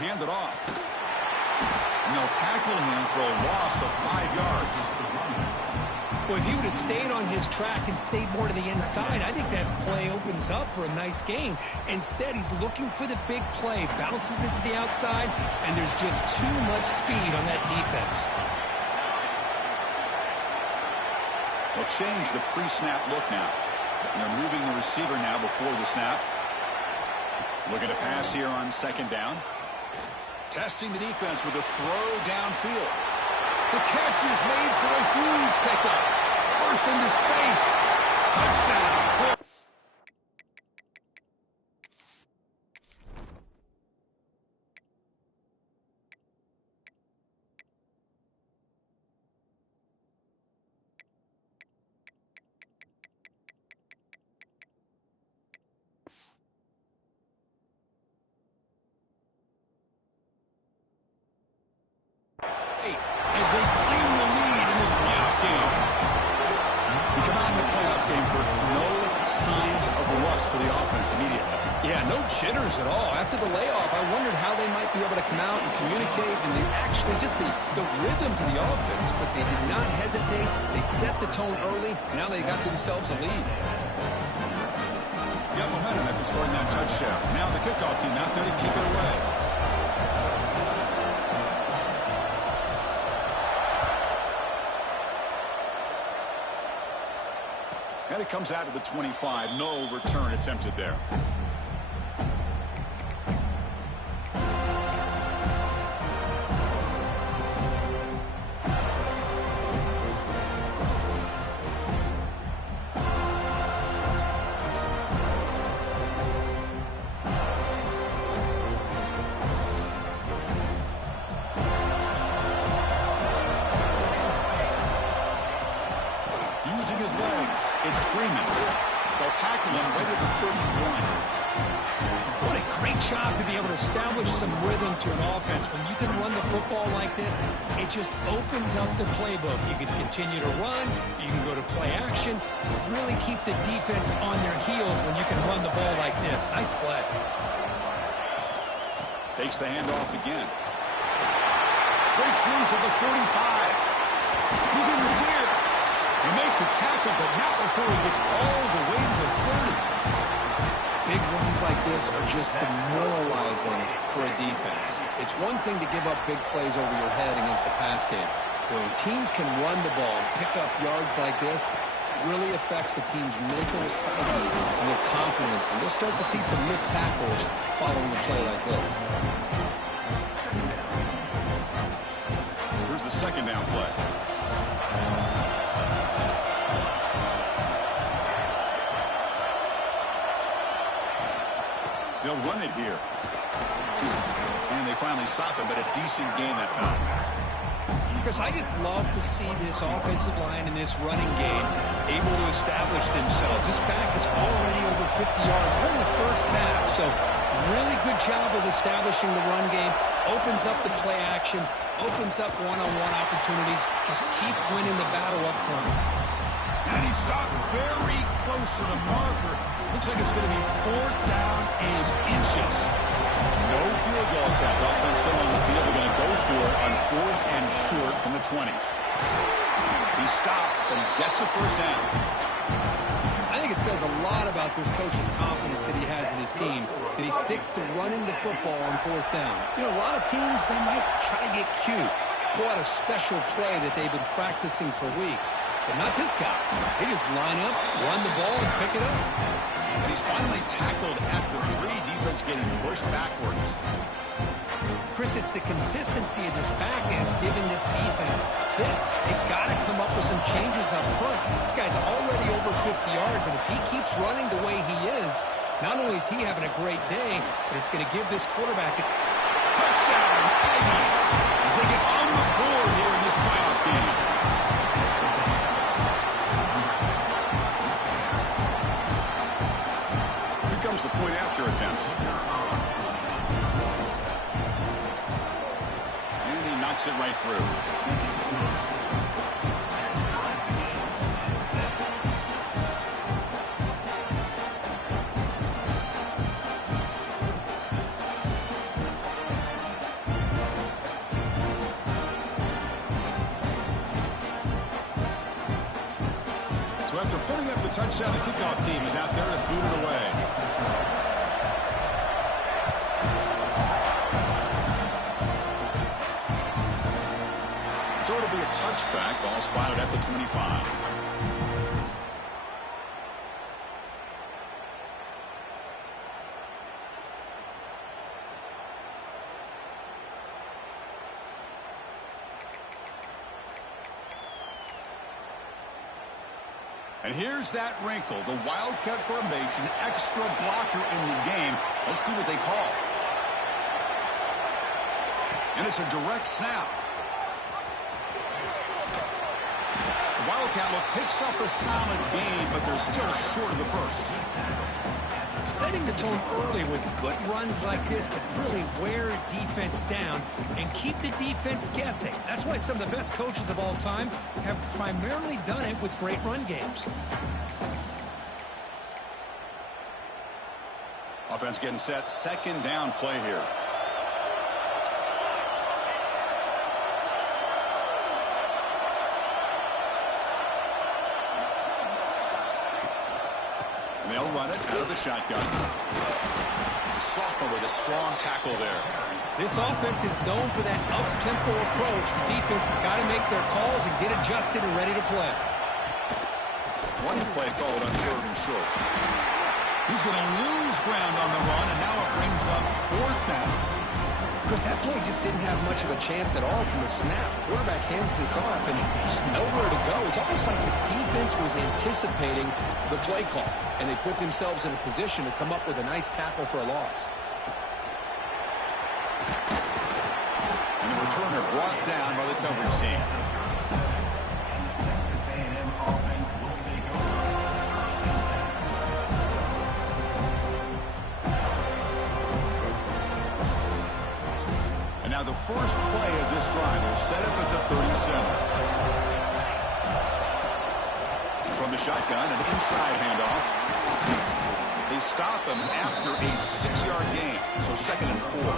hand it off. And they'll tackle him for a loss of 5 yards. Well, if he would have stayed on his track and stayed more to the inside, I think that play opens up for a nice gain. Instead, he's looking for the big play, bounces it to the outside, and there's just too much speed on that defense. They'll change the pre-snap look now. And they're moving the receiver now before the snap. Looking to pass here on second down. Testing the defense with a throw downfield. The catch is made for a huge pickup. Burst into space. Touchdown. As they claim the lead in this playoff game. We come out in the playoff game for no signs of rust for the offense immediately. Yeah, no jitters at all. After the layoff, I wondered how they might be able to come out and communicate, and they actually just the rhythm to the offense, but they did not hesitate. They set the tone early. Now they got themselves a lead. Got momentum after scoring that touchdown. Now the kickoff team out there to kick it away. And it comes out to the 25. No return attempted there. Using his legs, it's Freeman. They'll tackle him right at the 31. What a great job to be able to establish some rhythm to an offense. When you can run the football like this, it just opens up the playbook. You can continue to run. You can go to play action. You really keep the defense on their heels when you can run the ball like this. Nice play. Takes the handoff again. Breaks loose at the 45. He's in the clear. They make the tackle, but not before he gets all the way to the 30. Big runs like this are just demoralizing for a defense. It's one thing to give up big plays over your head against the pass game. When teams can run the ball and pick up yards like this, it really affects the team's mental psyche and their confidence. And you'll start to see some missed tackles following a play like this. Here's the second down play. They'll run it here. And they finally stop it, but a decent gain that time. Because I just love to see this offensive line in this running game able to establish themselves. This back is already over 50 yards. We're in the first half, so really good job of establishing the run game. Opens up the play action, opens up one-on-one opportunities. Just keep winning the battle up front. And he stopped very close to the marker. Looks like it's going to be 4th down and inches. No field goal attempt. Offense still on the field. They're going to go for it on 4th and short from the 20. He stopped, but he gets a first down. I think it says a lot about this coach's confidence that he has in his team, that he sticks to running the football on 4th down. You know, a lot of teams, they might try to get cute, pull out a special play that they've been practicing for weeks. But not this guy. They just line up, run the ball, and pick it up. And he's finally tackled at the 3. Defense getting pushed backwards. Chris, it's the consistency of this back is giving this defense fits. They've got to come up with some changes up front. This guy's already over 50 yards, and if he keeps running the way he is, not only is he having a great day, but it's going to give this quarterback a touchdown, Aggies, as they get on the board here in this playoff game. Here comes the point after attempt. And he knocks it right through. touchdown. The kickoff team is out there to boot it away. So it'll be a touchback. Ball spotted at the 25. And here's that wrinkle, the Wildcat formation, extra blocker in the game. Let's see what they call. And it's a direct snap. The Wildcat look picks up a solid game, but they're still short of the first. Setting the tone early with good runs like this can really wear a defense down and keep the defense guessing. That's why some of the best coaches of all time have primarily done it with great run games. Offense getting set. Second down play here. They'll run it out of the shotgun. Sophomore with a strong tackle there. This offense is known for that up-tempo approach. The defense has got to make their calls and get adjusted and ready to play. One play called on 3rd and short. He's going to lose ground on the run, and now it brings up 4th down. Because that play just didn't have much of a chance at all from the snap. Quarterback hands this off, and there's nowhere to go. It's almost like the defense was anticipating the play call, and they put themselves in a position to come up with a nice tackle for a loss. And the returner brought down by the coverage team. Now the first play of this drive will set up at the 37. From the shotgun, an inside handoff. They stop him after a 6-yard gain, so 2nd and 4.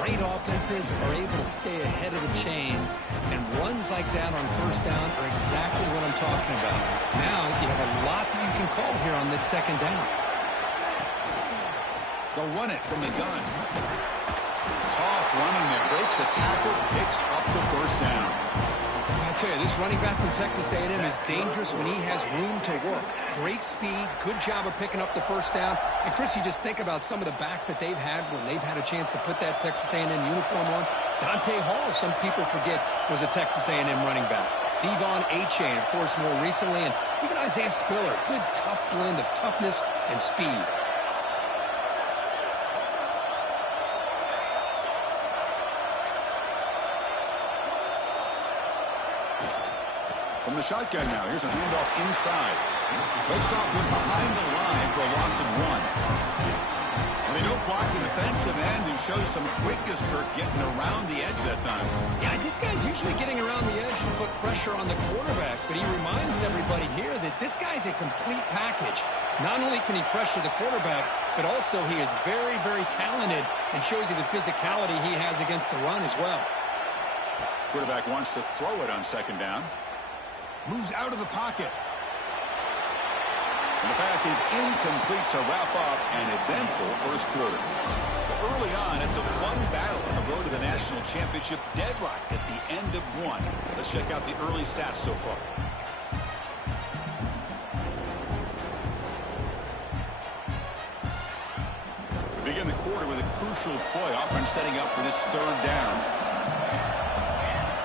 Great offenses are able to stay ahead of the chains, and runs like that on 1st down are exactly what I'm talking about. Now you have a lot that you can call here on this 2nd down. They'll run it from the gun. Tough running that breaks a tackle, picks up the 1st down. I tell you, this running back from Texas A&M is dangerous when he has room to work. Great speed, good job of picking up the 1st down. And Chris, you just think about some of the backs that they've had when they've had a chance to put that Texas A&M uniform on. Dante Hall, some people forget, was a Texas A&M running back. Devon Achane, of course, more recently, and even Isaiah Spiller. Good, tough blend of toughness and speed. From the shotgun now, here's a handoff inside. They'll stop him behind the line for a loss of 1. And they don't block the defensive end, who shows some quickness, Kirk, getting around the edge that time. Yeah, this guy's usually getting around the edge to put pressure on the quarterback, but he reminds everybody here that this guy's a complete package. Not only can he pressure the quarterback, but also he is very, very talented and shows you the physicality he has against the run as well. Quarterback wants to throw it on 2nd down. Moves out of the pocket. And the pass is incomplete to wrap up an eventful first quarter. Early on, it's a fun battle on the road to the national championship, deadlocked at the end of 1. Let's check out the early stats so far. We begin the quarter with a crucial play. Offense setting up for this 3rd down.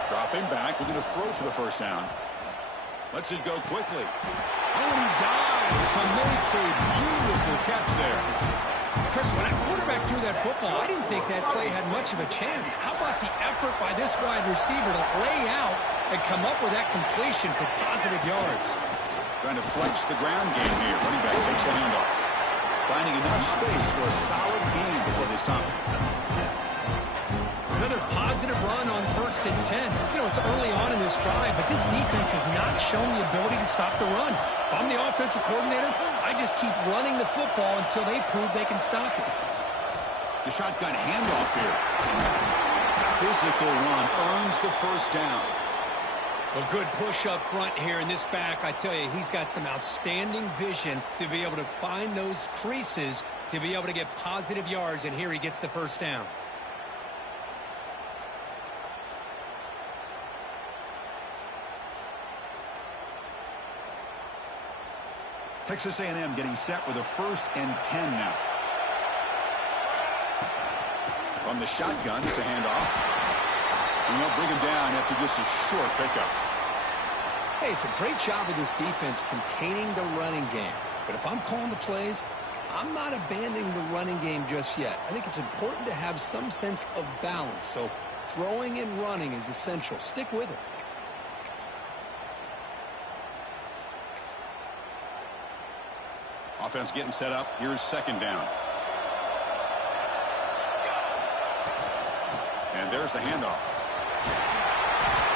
Dropping back, looking to throw for the 1st down. Lets it go quickly. Oh, and he dives to make a beautiful catch there. Chris, when that quarterback threw that football, I didn't think that play had much of a chance. How about the effort by this wide receiver to lay out and come up with that completion for positive yards? Trying to flex the ground game here. Running back takes the handoff. Finding enough space for a solid gain before they stop him. Another positive run on 1st and 10. You know, it's early on in this drive, but this defense has not shown the ability to stop the run. If I'm the offensive coordinator, I just keep running the football until they prove they can stop it. The shotgun handoff here. Physical run earns the 1st down. Well, good push up front here in this back. I tell you, he's got some outstanding vision to be able to find those creases, to be able to get positive yards, and here he gets the first down. Texas A&M getting set with a 1st and 10 now. From the shotgun, it's a handoff. And they'll bring him down after just a short pickup. Hey, it's a great job of this defense containing the running game. But if I'm calling the plays, I'm not abandoning the running game just yet. I think it's important to have some sense of balance. So throwing and running is essential. Stick with it. Offense getting set up. Here's 2nd down. And there's the handoff.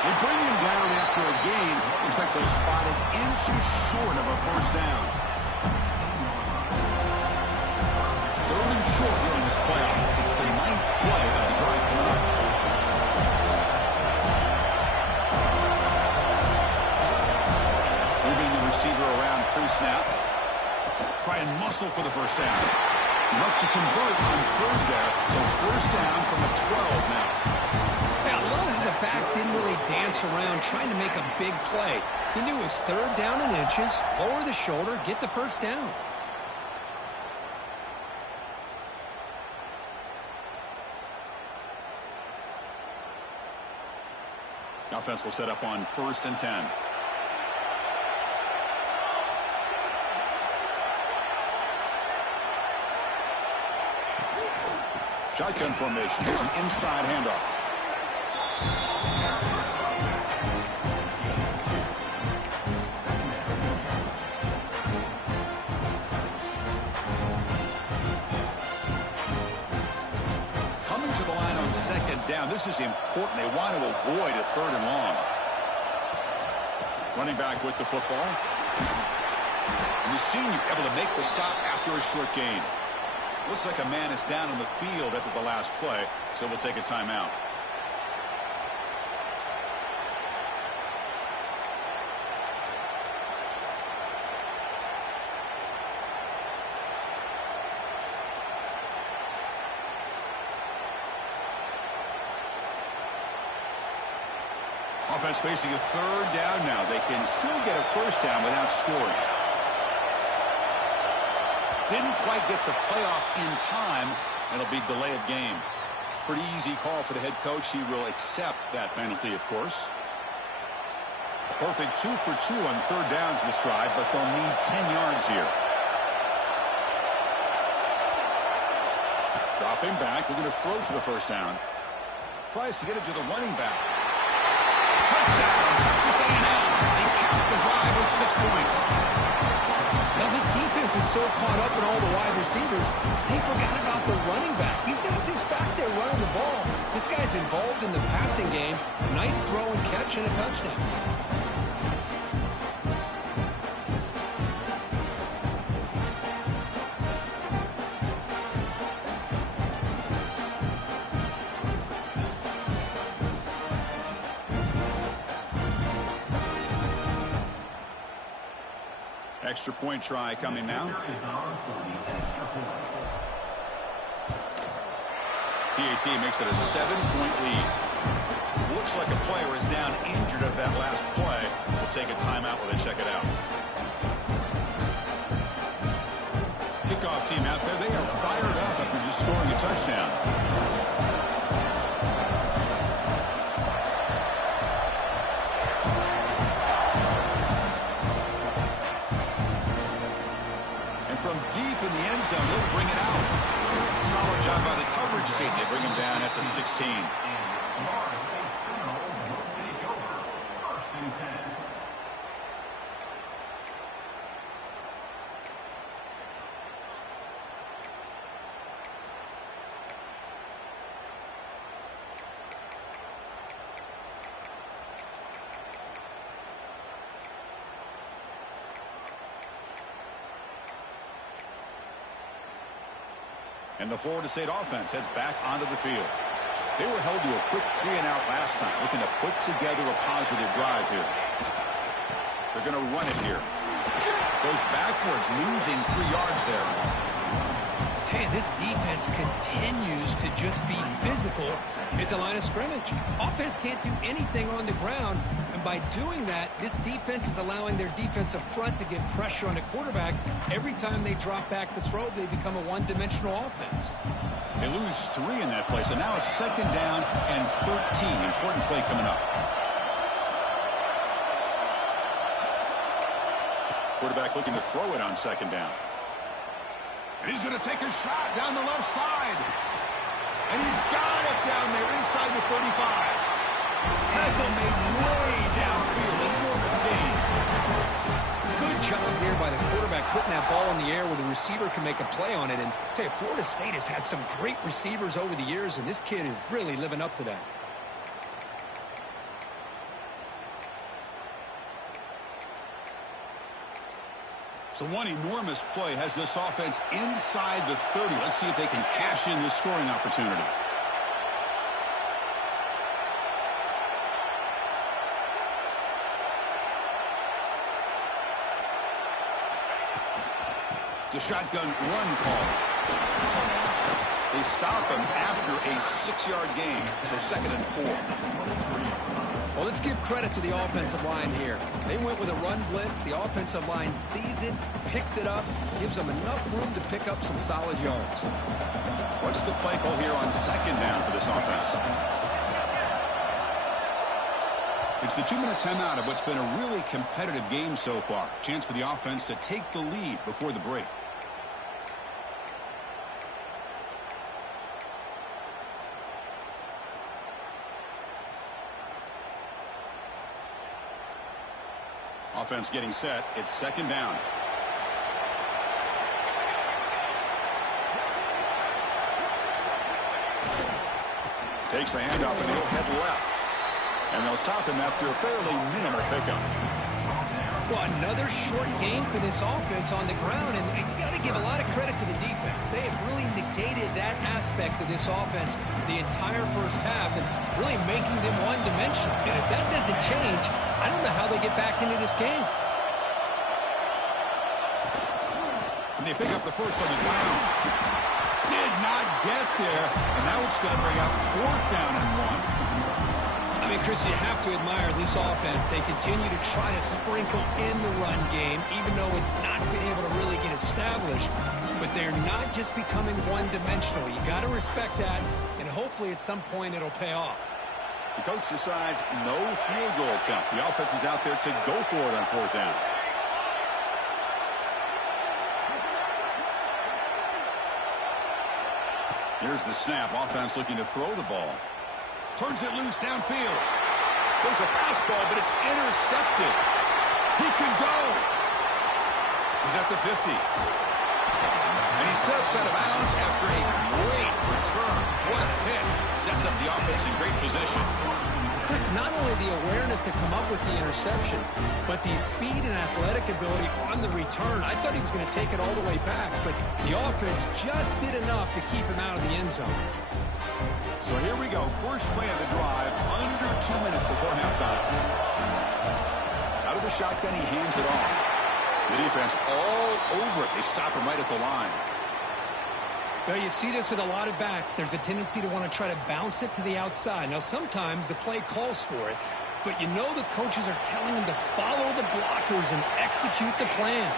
They bring him down after a gain. Looks like they're spotted inches short of a 1st down. 3rd and short here in this playoff. It's the 9th play of the drive coming up. Moving the receiver around pre-snap. Try and muscle for the 1st down. Enough to convert on 3rd there. So 1st down from the 12 now. Yeah, I love how the back didn't really dance around trying to make a big play. He knew it's 3rd down in inches, lower the shoulder, get the 1st down. Offense will set up on 1st and 10. Shotgun formation. Here's an inside handoff. Coming to the line on 2nd down. This is important. They want to avoid a 3rd and long. Running back with the football. And the senior able to make the stop after a short gain. Looks like a man is down on the field after the last play, so we'll take a timeout. Offense facing a 3rd down now. They can still get a 1st down without scoring. Didn't quite get the playoff in time. It'll be delay of game. Pretty easy call for the head coach. He will accept that penalty, of course. A perfect 2 for 2 on 3rd downs this drive, but they'll need 10 yards here. Dropping back. We're going to throw for the 1st down. Tries to get it to the running back. Touchdown, Texas A&M. They cap the drive with 6 points. Now, this defense is so caught up in all the wide receivers, they forgot about the running back. He's not just back there running the ball. This guy's involved in the passing game. Nice throw and catch and a touchdown. Extra point try coming now. PAT makes it a 7-point lead. Looks like a player is down injured at that last play. We'll take a timeout while they check it out. Kickoff team out there. They are fired up after just scoring a touchdown. From deep in the end zone, they'll bring it out. Solid job by the coverage team. They bring him down at the 16. And the Florida State offense heads back onto the field. They were held to a quick 3-and-out last time, looking to put together a positive drive here. They're going to run it here. Goes backwards, losing 3 yards there. Hey, this defense continues to just be physical at the line of scrimmage. Offense can't do anything on the ground, and by doing that, this defense is allowing their defensive front to get pressure on the quarterback. Every time they drop back to throw, they become a one-dimensional offense. They lose 3 in that play, so now it's 2nd down and 13. Important play coming up. Quarterback looking to throw it on 2nd down. And he's going to take a shot down the left side. And he's got it down there inside the 35. Tackle made way downfield. Enormous gain. Good job here by the quarterback putting that ball in the air where the receiver can make a play on it. And I tell you, Florida State has had some great receivers over the years, and this kid is really living up to that. So one enormous play has this offense inside the 30. Let's see if they can cash in this scoring opportunity. It's a shotgun run call. They stop him after a 6-yard gain, so 2nd and 4. Well, let's give credit to the offensive line here. They went with a run blitz. The offensive line sees it, picks it up, gives them enough room to pick up some solid yards. What's the play call here on 2nd down for this offense? It's the 2-minute timeout of what's been a really competitive game so far. Chance for the offense to take the lead before the break. Offense getting set. It's 2nd down. Takes the handoff and he'll head left. And they'll stop him after a fairly minimal pickup. Well, another short game for this offense on the ground, and you got to give a lot of credit to the defense. They have really negated that aspect of this offense the entire first half and really making them one-dimensional. And if that doesn't change, I don't know how they get back into this game. And they pick up the first on the ground. Did not get there, and now it's going to bring up 4th down and 1. I mean, Chris, you have to admire this offense. They continue to try to sprinkle in the run game, even though it's not been able to really get established. But they're not just becoming one-dimensional. You got to respect that, and hopefully at some point it'll pay off. The coach decides no field goal attempt. The offense is out there to go for it on 4th down. Here's the snap. Offense looking to throw the ball. Turns it loose downfield. There's a fastball, but it's intercepted. He can go. He's at the 50. And he steps out of bounds after a great return. What a pick. Sets up the offense in great position. Chris, not only the awareness to come up with the interception, but the speed and athletic ability on the return. I thought he was going to take it all the way back, but the offense just did enough to keep him out of the end zone. So here we go. First play of the drive, under 2 minutes before halftime. Out of the shotgun, he hands it off. The defense all over it. They stop him right at the line. Well, you see this with a lot of backs. There's a tendency to want to try to bounce it to the outside. Now, sometimes the play calls for it, but you know the coaches are telling them to follow the blockers and execute the plan.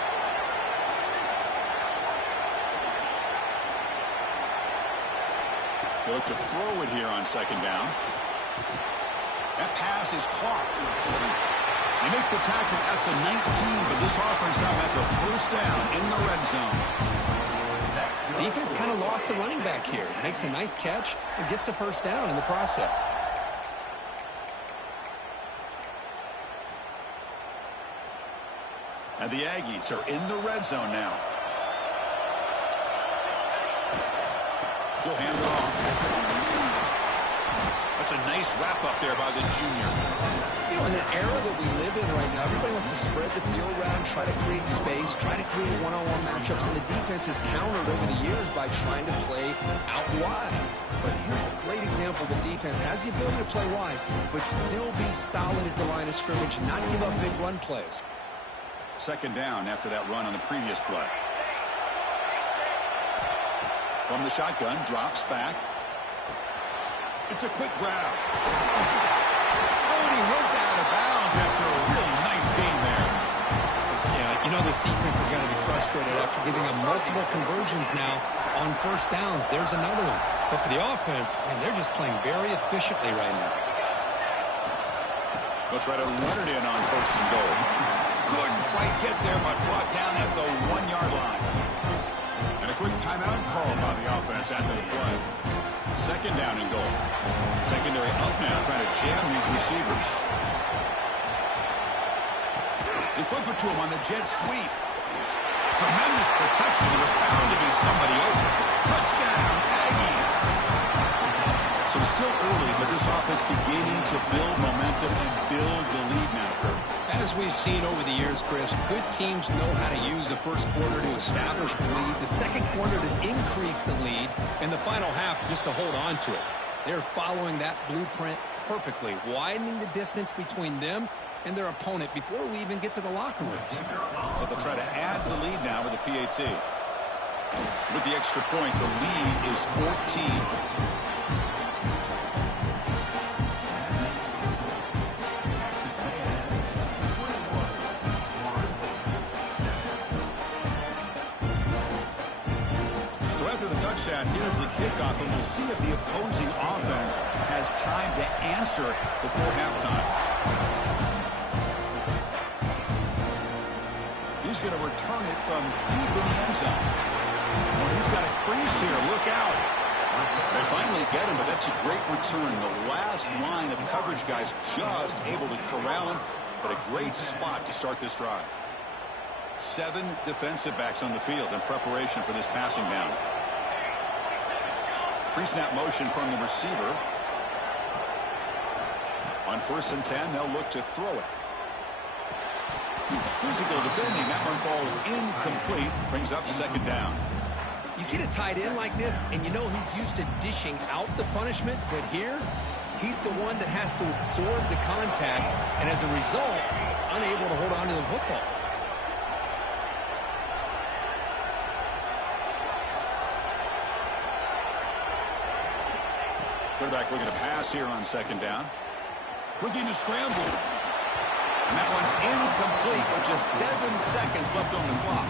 They look to throw it here on 2nd down. That pass is caught. They make the tackle at the 19, but this offense now has a 1st down in the red zone. Defense kind of lost the running back here. Makes a nice catch and gets the 1st down in the process. And the Aggies are in the red zone now. He'll hand it off. That's a nice wrap up there by the junior. You know, in the era that we live in right now, everybody wants to spread the field around, try to create space, try to create one-on-one matchups, and the defense has countered over the years by trying to play out wide. But here's a great example. The defense has the ability to play wide, but still be solid at the line of scrimmage, not give up big run plays. Second down after that run on the previous play. From the shotgun, drops back. It's a quick grab. Oh, and he heads out of bounds after a really nice game there. Yeah, you know this defense is going to be frustrated after giving up multiple conversions now on first downs. There's another one. But for the offense, man, they're just playing very efficiently right now. They'll try to run it in on first and goal. Couldn't quite get there, but brought down at the 1-yard line. And a quick timeout called by the offense after the play. Second down and goal. Secondary up now, trying to jam these receivers. They flip it to him on the jet sweep. Tremendous protection. There was bound to be somebody open. Touchdown, Aggies. So it's still early, but this offense beginning to build momentum and build the lead now. As we've seen over the years, Chris, good teams know how to use the first quarter to establish the lead, the second quarter to increase the lead, and the final half just to hold on to it. They're following that blueprint perfectly, widening the distance between them and their opponent before we even get to the locker rooms. But they'll try to add to the lead now with the PAT. With the extra point, the lead is 14. So after the touchdown, here's the kickoff, and we'll see if the opposing offense has time to answer before halftime. He's going to return it from deep in the end zone. Well, he's got a crease here. Look out. They finally get him, but that's a great return. The last line of coverage guys just able to corral him, but a great spot to start this drive. 7 defensive backs on the field in preparation for this passing down. Pre-snap motion from the receiver. On 1st and 10, they'll look to throw it. Physical defending. That one falls incomplete. Brings up second down. You get a tight end like this, and you know he's used to dishing out the punishment, but here, he's the one that has to absorb the contact, and as a result, he's unable to hold on to the football. Quarterback looking to pass here on second down. Looking to scramble. And that one's incomplete with just 7 seconds left on the clock.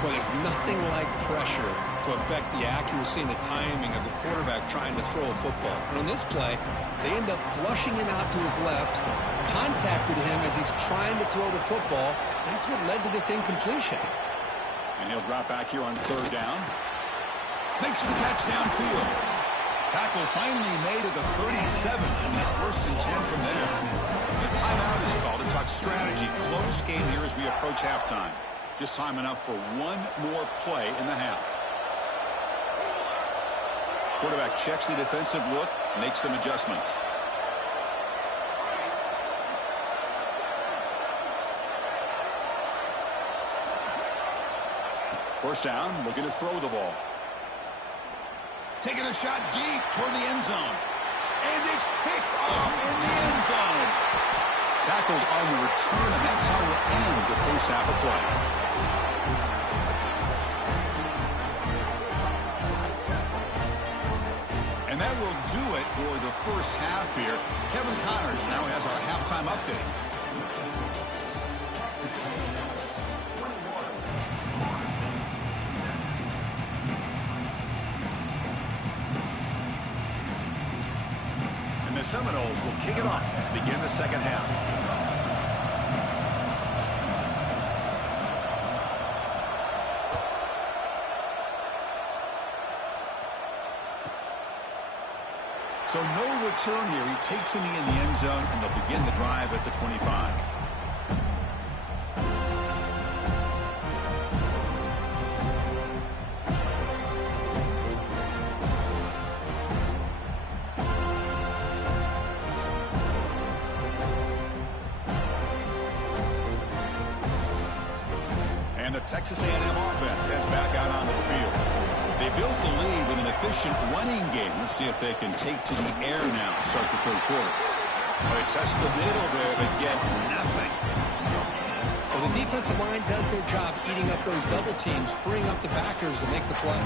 Well, there's nothing like pressure to affect the accuracy and the timing of the quarterback trying to throw a football. And on this play, they end up flushing him out to his left, contacted him as he's trying to throw the football. That's what led to this incompletion. And he'll drop back here on 3rd down. Makes the catch downfield. Tackle finally made at the 37, and 1st and 10 from there. The timeout is called to talk strategy. Close game here as we approach halftime. Just time enough for one more play in the half. Quarterback checks the defensive look, makes some adjustments. First down, looking to throw the ball. Taking a shot deep toward the end zone. And it's picked off in the end zone. Tackled on the return, and that's how we'll end the first half of play. And that will do it for the first half here. Kevin Connors now has our halftime update. The Seminoles will kick it off to begin the second half. So no return here. He takes the knee in the end zone, and they'll begin the drive at the 25. Texas A&M offense heads back out onto the field. They built the lead with an efficient running game. Let's see if they can take to the air now to start the third quarter. Well, they test the middle there, but get nothing. Well, the defensive line does their job eating up those double teams, freeing up the backers to make the play.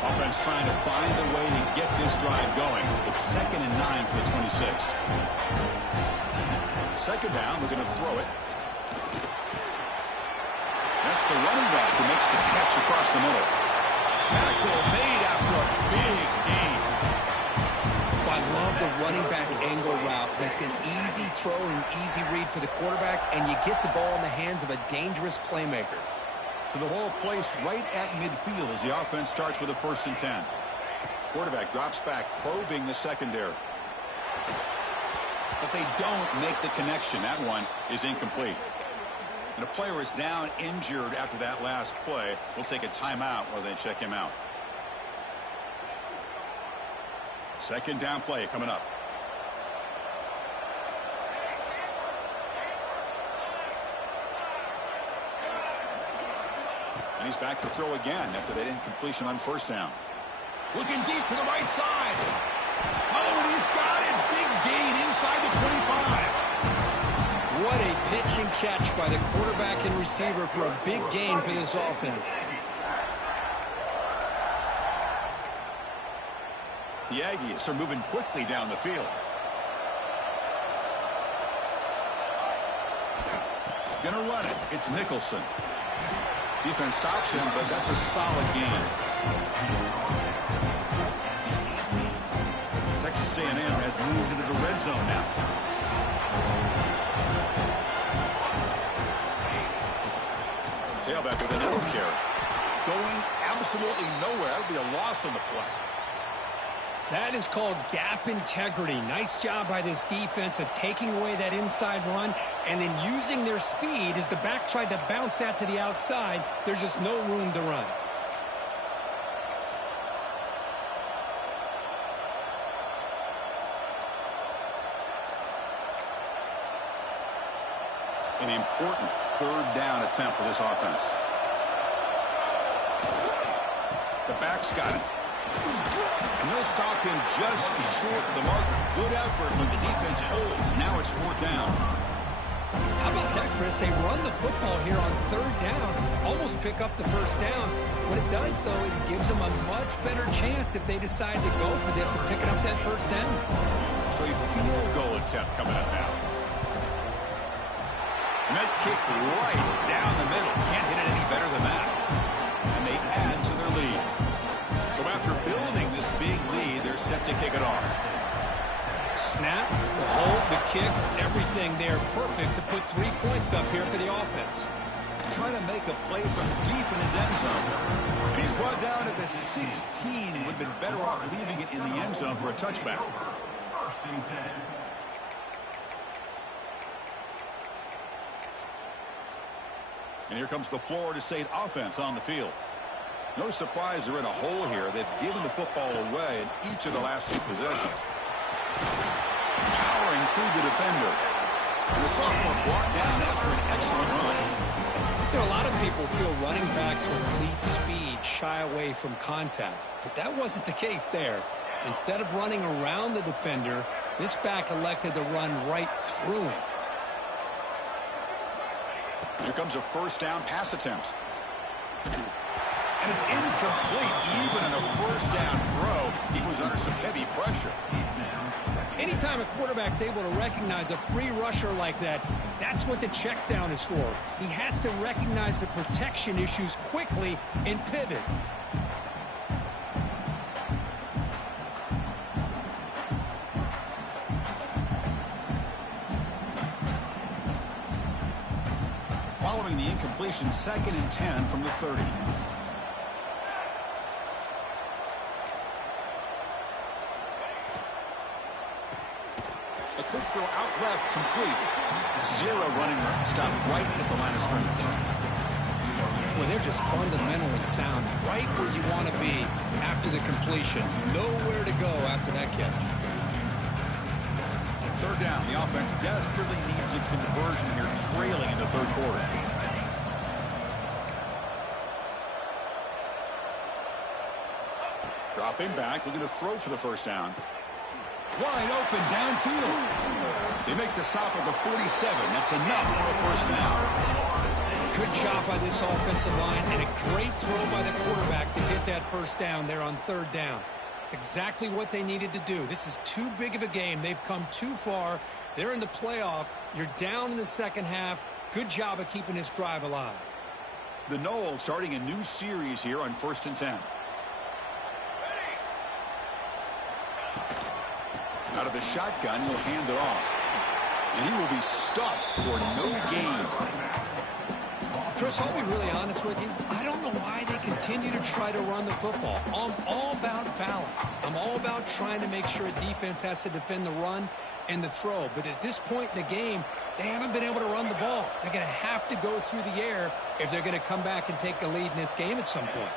Offense trying to find a way to get this drive going. It's 2nd and 9 for the 26. Second down, we're going to throw it. That's the running back who makes the catch across the middle. Tackle made after a big gain. Well, I love the running back angle route. It's an easy throw and easy read for the quarterback, and you get the ball in the hands of a dangerous playmaker. So the ball placed right at midfield as the offense starts with a 1st and 10. Quarterback drops back, probing the secondary. But they don't make the connection. That one is incomplete. And a player is down injured after that last play. We'll take a timeout while they check him out. Second down play coming up. And he's back to throw again after that incompletion on 1st down. Looking deep to the right side. Oh, and he's got it. Big gain inside the 25. What a pitch and catch by the quarterback and receiver for a big gain for this offense. The Aggies are moving quickly down the field. Gonna run it. It's Nicholson. Defense stops him, but that's a solid gain. Texas A&M has moved into the red zone now. Tailback with another carry. Going absolutely nowhere. That would be a loss on the play. That is called gap integrity. Nice job by this defense of taking away that inside run and then using their speed as the back tried to bounce that to the outside. There's just no room to run. An important 3rd down attempt for this offense. The back's got it. And they'll stop him just short of the marker. Good effort when the defense holds. Now it's 4th down. How about that, Chris? They run the football here on 3rd down, almost pick up the 1st down. What it does, though, is it gives them a much better chance if they decide to go for this and picking up that 1st down. So a field goal attempt coming up now. And that kick right down the middle. Can't hit it any better than that. And they add to their lead. So after building this big lead, they're set to kick it off. Snap, the hold, the kick, everything there perfect to put 3 points up here for the offense. Trying to make a play from deep in his end zone. And he's brought down at the 16. Would have been better off leaving it in the end zone for a touchback. And here comes the Florida State offense on the field. No surprise they're in a hole here. They've given the football away in each of the last 2 possessions. Powering through the defender. And the sophomore brought down after an excellent run. You know, a lot of people feel running backs with elite speed shy away from contact. But that wasn't the case there. Instead of running around the defender, this back elected to run right through him. Here comes a 1st down pass attempt. And it's incomplete. Even in a 1st down throw, he was under some heavy pressure. Anytime a quarterback's able to recognize a free rusher like that, that's what the check down is for. He has to recognize the protection issues quickly and pivot. Following the incompletion, 2nd and 10 from the 30. A quick throw out left, complete. 0 running room. Stopped right at the line of scrimmage. Well, they're just fundamentally sound, right where you want to be after the completion. Nowhere to go after that catch. 3rd down. The offense desperately needs a conversion here, trailing in the 3rd quarter. Dropping back, looking to throw for the first down. Wide open downfield. They make the stop at the 47. That's enough for a first down. Good job by this offensive line, and a great throw by the quarterback to get that first down there on third down. It's exactly what they needed to do. This is too big of a game. They've come too far. They're in the playoff. You're down in the second half. Good job of keeping this drive alive. The Noles starting a new series here on 1st and 10. Out of the shotgun, he'll hand it off. And he will be stuffed for no gain. Chris, I'll be really honest with you. I don't know why they continue to try to run the football. I'm all about balance. I'm all about trying to make sure a defense has to defend the run and the throw. But at this point in the game, they haven't been able to run the ball. They're going to have to go through the air if they're going to come back and take a lead in this game at some point.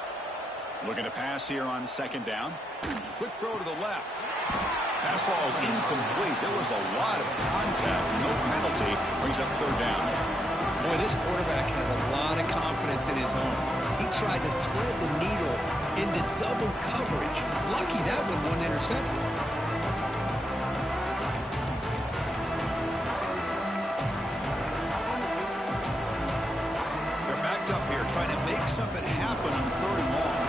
Looking to pass here on 2nd down. Quick throw to the left. Pass ball is incomplete. There was a lot of contact. No penalty. Brings up 3rd down. Boy, this quarterback has a lot of confidence in his arm. He tried to thread the needle into double coverage. Lucky that one wasn't intercepted. They're backed up here trying to make something happen on 3rd and long.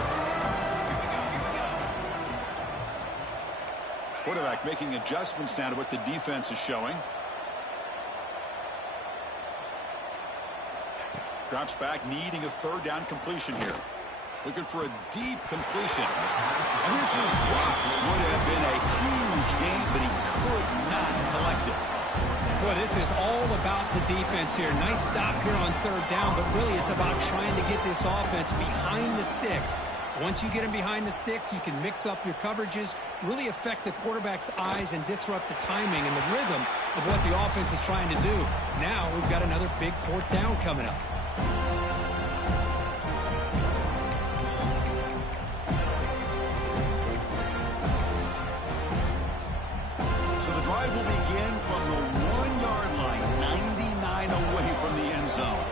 Quarterback making adjustments now to what the defense is showing. Drops back, needing a 3rd down completion here. Looking for a deep completion. And this is dropped. This would have been a huge game, but he could not collect it. Boy, this is all about the defense here. Nice stop here on 3rd down, but really it's about trying to get this offense behind the sticks. Once you get them behind the sticks, you can mix up your coverages, really affect the quarterback's eyes and disrupt the timing and the rhythm of what the offense is trying to do. Now we've got another big 4th down coming up. So the drive will begin from the 1-yard line, 99 away from the end zone.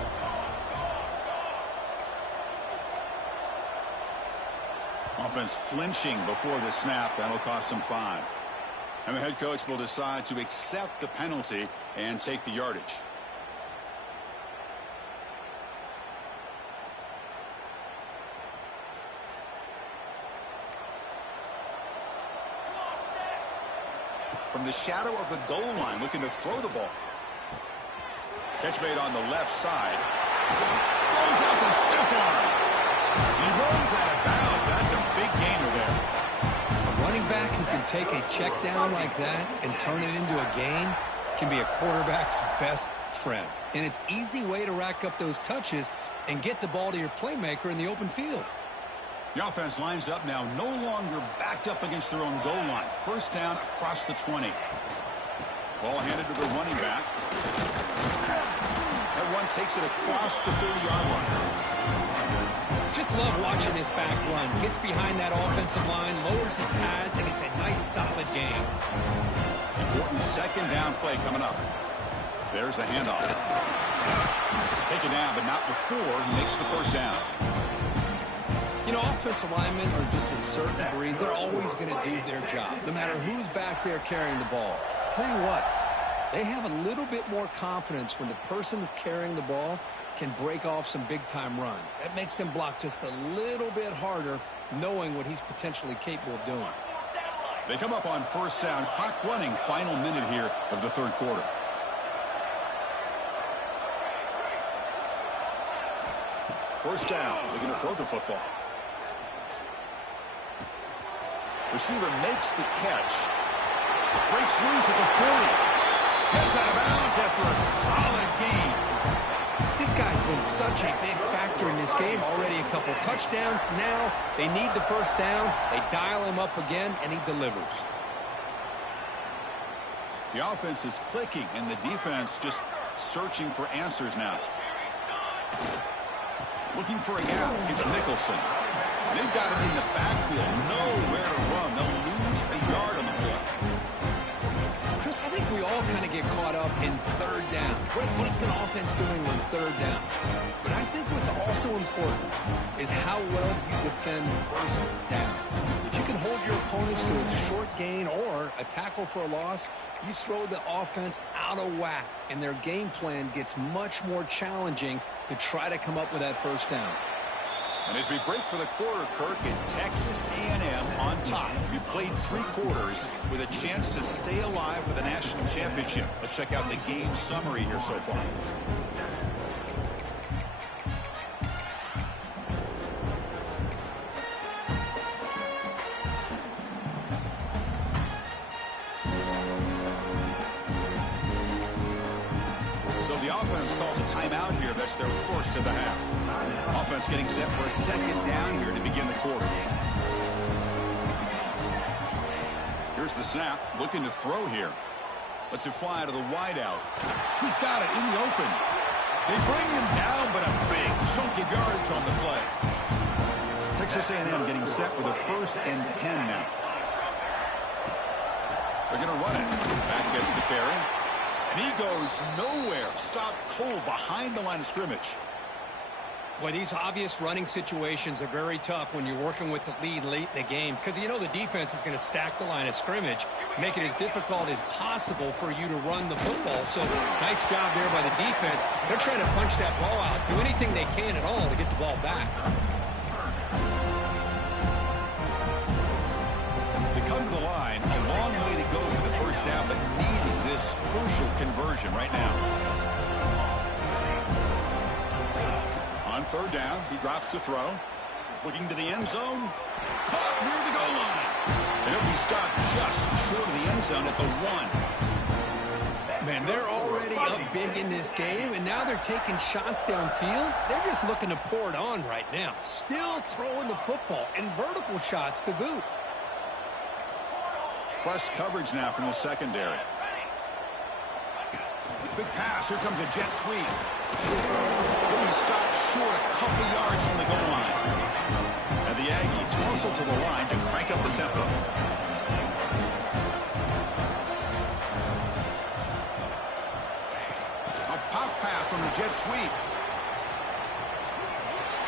Offense flinching before the snap. That'll cost him 5. And the head coach will decide to accept the penalty and take the yardage. From the shadow of the goal line, looking to throw the ball. Catch made on the left side. Goes out the stiff arm. He runs out of bounds. That's a big gainer there. A running back who can take a check down like that and turn it into a gain can be a quarterback's best friend. And it's an easy way to rack up those touches and get the ball to your playmaker in the open field. The offense lines up now, no longer backed up against their own goal line. 1st down across the 20. Ball handed to the running back. That one takes it across the 30-yard line. Just love watching this back run. Gets behind that offensive line, lowers his pads, and it's a nice, solid game. Important 2nd down play coming up. There's the handoff. Taken down, but not before he makes the 1st down. You know, offensive linemen are just a certain breed. They're always going to do their job, no matter who's back there carrying the ball. I'll tell you what, they have a little bit more confidence when the person that's carrying the ball can break off some big-time runs. That makes them block just a little bit harder, knowing what he's potentially capable of doing. They come up on 1st down, clock running, final minute here of the 3rd quarter. First down, they're going to throw the football. Receiver makes the catch. Breaks loose at the 40. Heads out of bounds after a solid gain. This guy's been such a big factor in this game. Already a couple touchdowns. Now they need the 1st down. They dial him up again, and he delivers. The offense is clicking, and the defense just searching for answers now. Looking for a gap. It's Nicholson. They've got him in the backfield. Nowhere to run. They'll lose a yard on the play. Chris, I think we all kind of get caught up in third down. What's an offense doing on third down? But I think what's also important is how well you defend first down. If you can hold your opponents to a short gain or a tackle for a loss, you throw the offense out of whack, and their game plan gets much more challenging to try to come up with that first down. And as we break for the quarter, Kirk, it's Texas A&M on top. We played 3 quarters with a chance to stay alive for the national championship. Let's check out the game summary here so far. So the offense calls a timeout here. That's their first of the half. Offense getting set for a second down here to begin the quarter. Here's the snap. Looking to throw here. Lets it fly to the wideout. He's got it in the open. They bring him down, but a big chunk of yardage on the play. Texas A&M getting set with a 1st and 10 now. They're going to run it. Back gets the carry. And he goes nowhere. Stopped cold behind the line of scrimmage. Boy, these obvious running situations are very tough when you're working with the lead late in the game because you know the defense is going to stack the line of scrimmage, make it as difficult as possible for you to run the football. So nice job there by the defense. They're trying to punch that ball out, do anything they can at all to get the ball back. They come to the line, a long way to go for the first down, but needing this crucial conversion right now. On third down, he drops to throw. Looking to the end zone. Caught near the goal line. And he'll be stopped just short of the end zone at the 1. Man, they're already up big in this game, and now they're taking shots downfield. They're just looking to pour it on right now. Still throwing the football, and vertical shots to boot. Plus coverage now from the secondary. Big pass. Here comes a jet sweep. He stopped short a couple yards from the goal line. And the Aggies hustle to the line to crank up the tempo. A pop pass on the jet sweep.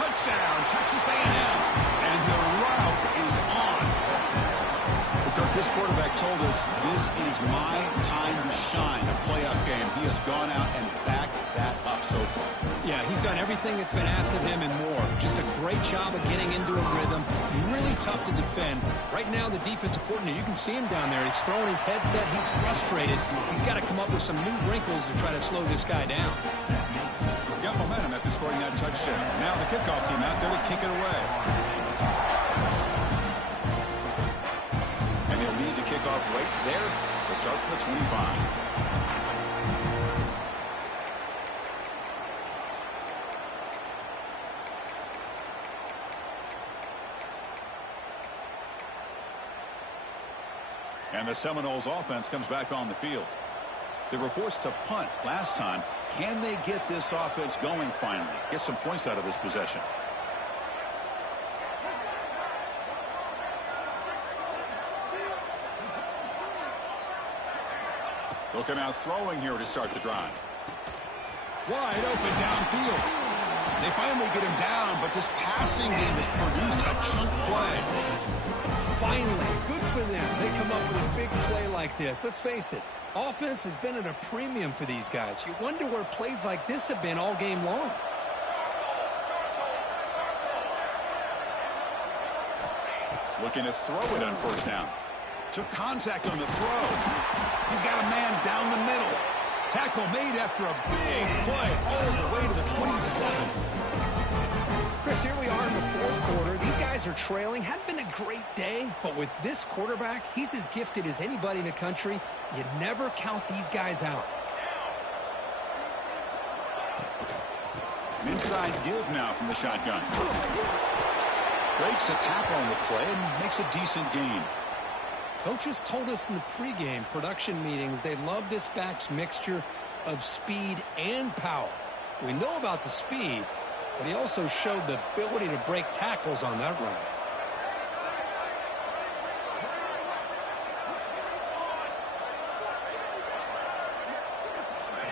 Touchdown, Texas A&M. And the route is on. Kirk, this quarterback told us this is my time to shine, a playoff game. He has gone out and backed that up so far. Yeah, he's done everything that's been asked of him and more. Just a great job of getting into a rhythm. Really tough to defend. Right now, the defensive coordinator, you can see him down there. He's throwing his headset. He's frustrated. He's got to come up with some new wrinkles to try to slow this guy down. Got momentum after scoring that touchdown. Now the kickoff team out there to kick it away. And he'll lead the kickoff right there to start from the 25. And the Seminoles offense comes back on the field. They were forced to punt last time. Can they get this offense going finally? Get some points out of this possession. They'll come out throwing here to start the drive. Wide open downfield. They finally get him down, but this passing game has produced a chunk play. Finally, good for them. They come up with a big play like this. Let's face it, offense has been at a premium for these guys. You wonder where plays like this have been all game long. Looking to throw it on first down. Took contact on the throw. He's got a man down the middle. Tackle made after a big play all the way to the 27. Chris, here we are in the fourth quarter. These guys are trailing. Hadn't been a great day, but with this quarterback, he's as gifted as anybody in the country. You never count these guys out. An inside give now from the shotgun. Breaks a tackle on the play and makes a decent gain. Coaches told us in the pregame production meetings they love this back's mixture of speed and power. We know about the speed, but he also showed the ability to break tackles on that run.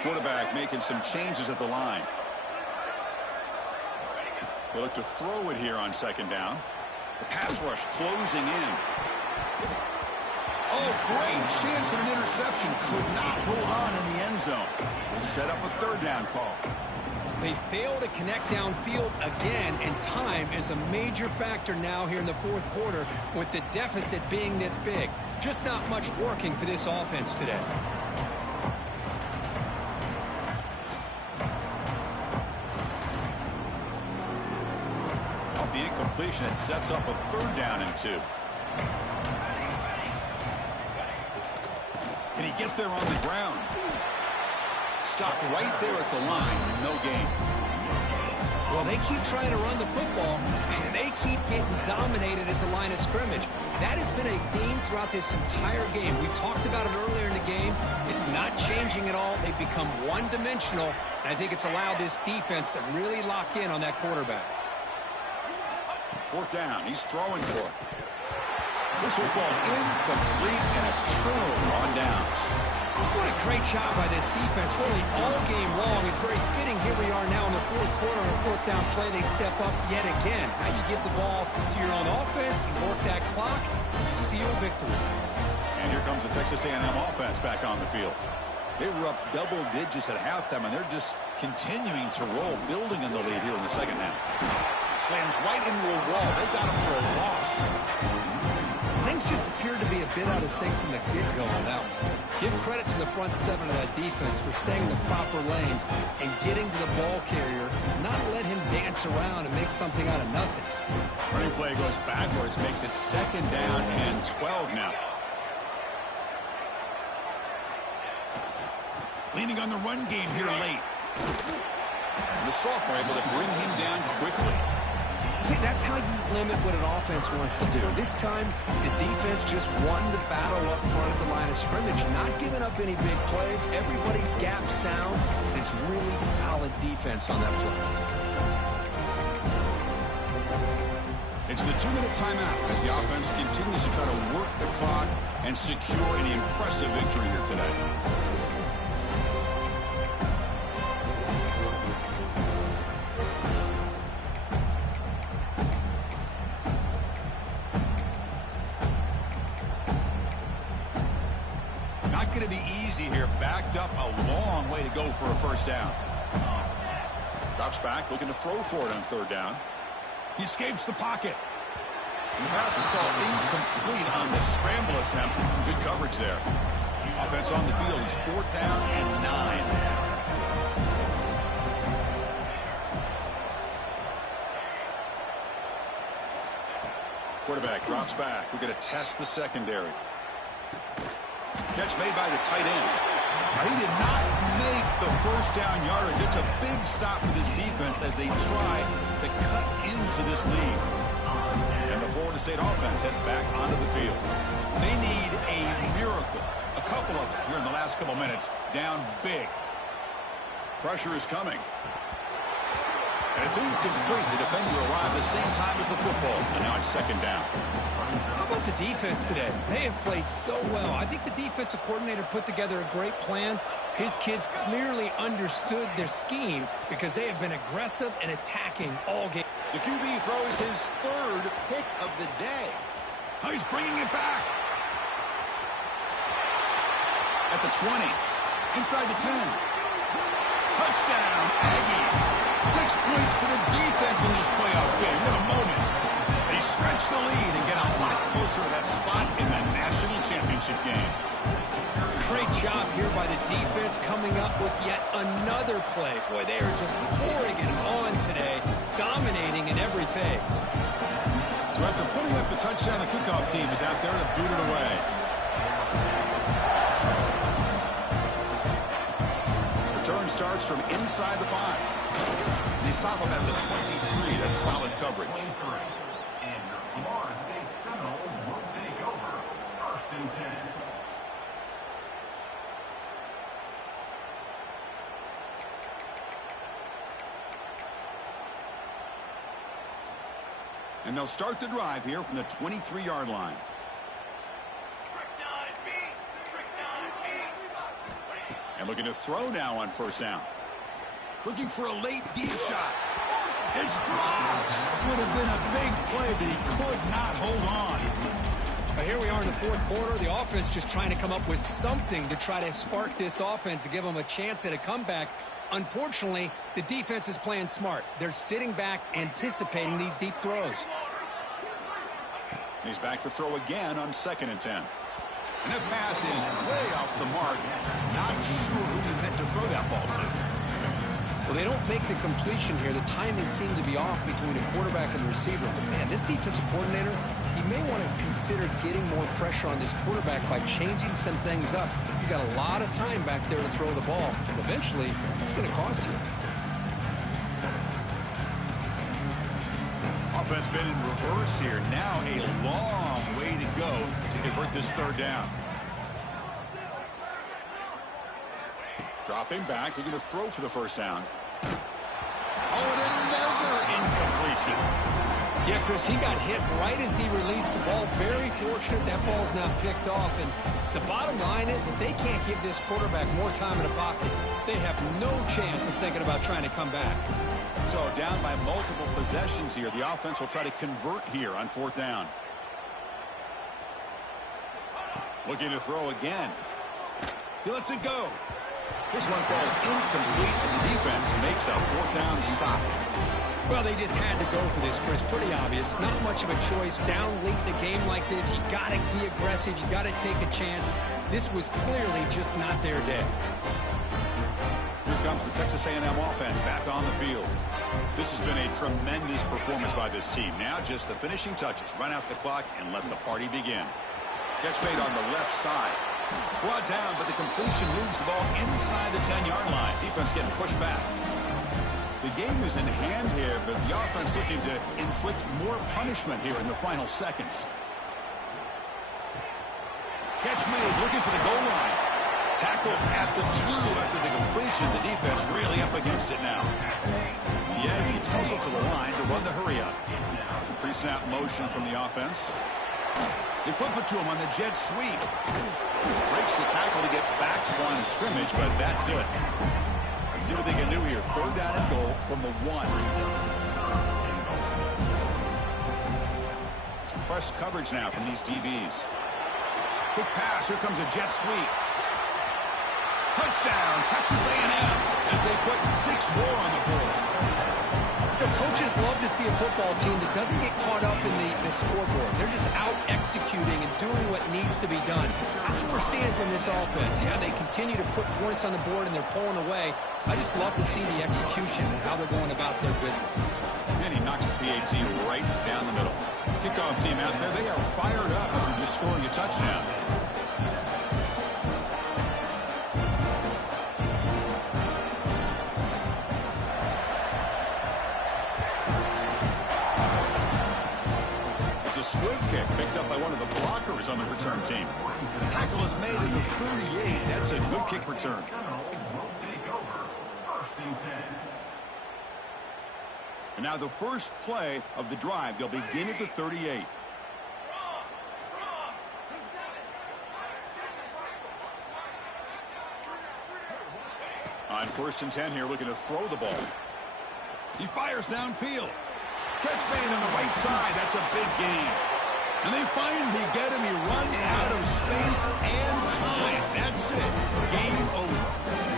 Quarterback making some changes at the line. They look to throw it here on second down. The pass rush closing in. Oh, great chance at an interception. Could not hold on in the end zone. We'll set up a third down call. They fail to connect downfield again, and time is a major factor now here in the fourth quarter with the deficit being this big. Just not much working for this offense today. Off the incompletion, it sets up a third down and 2. Can he get there on the ground? Stopped right there at the line. No gain. Well, they keep trying to run the football, and they keep getting dominated at the line of scrimmage. That has been a theme throughout this entire game. We've talked about it earlier in the game. It's not changing at all. They've become one-dimensional, and I think it's allowed this defense to really lock in on that quarterback. Fourth down. He's throwing for it. This football incomplete and a turnover on downs. What a great job by this defense, really all game long. It's very fitting. Here we are now in the fourth quarter on a fourth down play. They step up yet again. How you give the ball to your own offense, you work that clock, and you seal victory. And here comes the Texas A&M offense back on the field. They were up double digits at halftime, and they're just continuing to roll, building in the lead here in the second half. Slams right into a wall. They've got him for a loss. Things just appeared to be a bit out of sync from the get-go on that one. Give credit to the front seven of that defense for staying in the proper lanes and getting to the ball carrier, not let him dance around and make something out of nothing. Running play goes backwards, makes it second down and 12 now. Leaning on the run game here late. And the sophomore able to bring him down quickly. See, that's how you limit what an offense wants to do. This time, the defense just won the battle up front at the line of scrimmage, not giving up any big plays. Everybody's gap sound, and it's really solid defense on that play. It's the 2-minute timeout as the offense continues to try to work the clock and secure an impressive victory here today. Going to be easy here. Backed up a long way to go for a first down. Drops back, looking to throw for it on third down. He escapes the pocket. And the pass will fall incomplete on the scramble attempt. Good coverage there. Offense on the field is fourth down and 9. Quarterback drops back. We're going to test the secondary. Catch made by the tight end. Now, he did not make the first down yardage. It's a big stop for this defense as they try to cut into this lead. And the Florida State offense heads back onto the field. They need a miracle. A couple of them here in the last couple minutes. Down big. Pressure is coming. And it's incomplete. The defender arrived the same time as the football. And now it's second down. How about the defense today? They have played so well. I think the defensive coordinator put together a great plan. His kids clearly understood their scheme because they have been aggressive and attacking all game. The QB throws his third pick of the day. Oh, he's bringing it back. At the 20. Inside the 10. Touchdown, Aggies. 6 points for the defense in this playoff game. What a moment. They stretch the lead and get a lot closer to that spot in the national championship game. Great job here by the defense coming up with yet another play. Boy, they are just pouring it on today, dominating in every phase. So after putting up the touchdown, the kickoff team is out there to boot it away. Return starts from inside the 5. They stop him at the 23. That's solid coverage. And your Florida State Seminoles will take over 1st and 10. And they'll start the drive here from the 23-yard line. And looking to throw now on first down. Looking for a late deep shot. It's dropped. Would have been a big play, but he could not hold on. But here we are in the fourth quarter. The offense just trying to come up with something to try to spark this offense to give them a chance at a comeback. Unfortunately, the defense is playing smart. They're sitting back, anticipating these deep throws. He's back to throw again on 2nd and 10. And the pass is way off the mark. Not sure who he meant to throw that ball to. Well, they don't make the completion here. The timing seemed to be off between a quarterback and the receiver. But, man, this defensive coordinator, he may want to consider getting more pressure on this quarterback by changing some things up. You got a lot of time back there to throw the ball. And eventually, it's going to cost you. Offense been in reverse here. Now a long way to go to convert this 3rd down. Dropping back, looking to throw for the first down. Oh, and another incompletion. Yeah, Chris, he got hit right as he released the ball. Very fortunate that ball's now picked off. And the bottom line is that they can't give this quarterback more time in the pocket. They have no chance of thinking about trying to come back. So down by multiple possessions here. The offense will try to convert here on 4th down. Looking to throw again. He lets it go. This one falls incomplete, and the defense makes a 4th down stop. Well, they just had to go for this, Chris. Pretty obvious. Not much of a choice. Down late in the game like this, you got to be aggressive. You got to take a chance. This was clearly just not their day. Here comes the Texas A&M offense back on the field. This has been a tremendous performance by this team. Now just the finishing touches. Run out the clock and let the party begin. Catch made on the left side. Brought down, but the completion moves the ball inside the 10-yard line. Defense getting pushed back. The game is in hand here, but the offense looking to inflict more punishment here in the final seconds. Catch made, looking for the goal line. Tackle at the 2 after the completion. The defense really up against it now. Yeah, he tussle to the line to run the hurry up. Pre-snap motion from the offense. They flip it to him on the jet sweep. Breaks the tackle to get back to the line of scrimmage, but that's it. Let's see what they can do here. 3rd down and goal from the 1. It's press coverage now from these DBs. Quick pass. Here comes a jet sweep. Touchdown, Texas A&M, as they put 6 more on the board. You know, coaches love to see a football team that doesn't get caught up in the scoreboard. They're just out executing and doing what needs to be done. That's what we're seeing from this offense. Yeah, they continue to put points on the board and they're pulling away. I just love to see the execution and how they're going about their business. And he knocks the PAT right down the middle. Kickoff team out there, they are fired up after just scoring a touchdown. Squib kick picked up by one of the blockers on the return team. Tackle is made at the 38. That's a good kick return. And now the first play of the drive. They'll begin at the 38. On 1st and 10 here, looking to throw the ball. He fires downfield. Catch made on the right side. That's a big gain. And they finally get him. He runs out of space and time. That's it. Game over.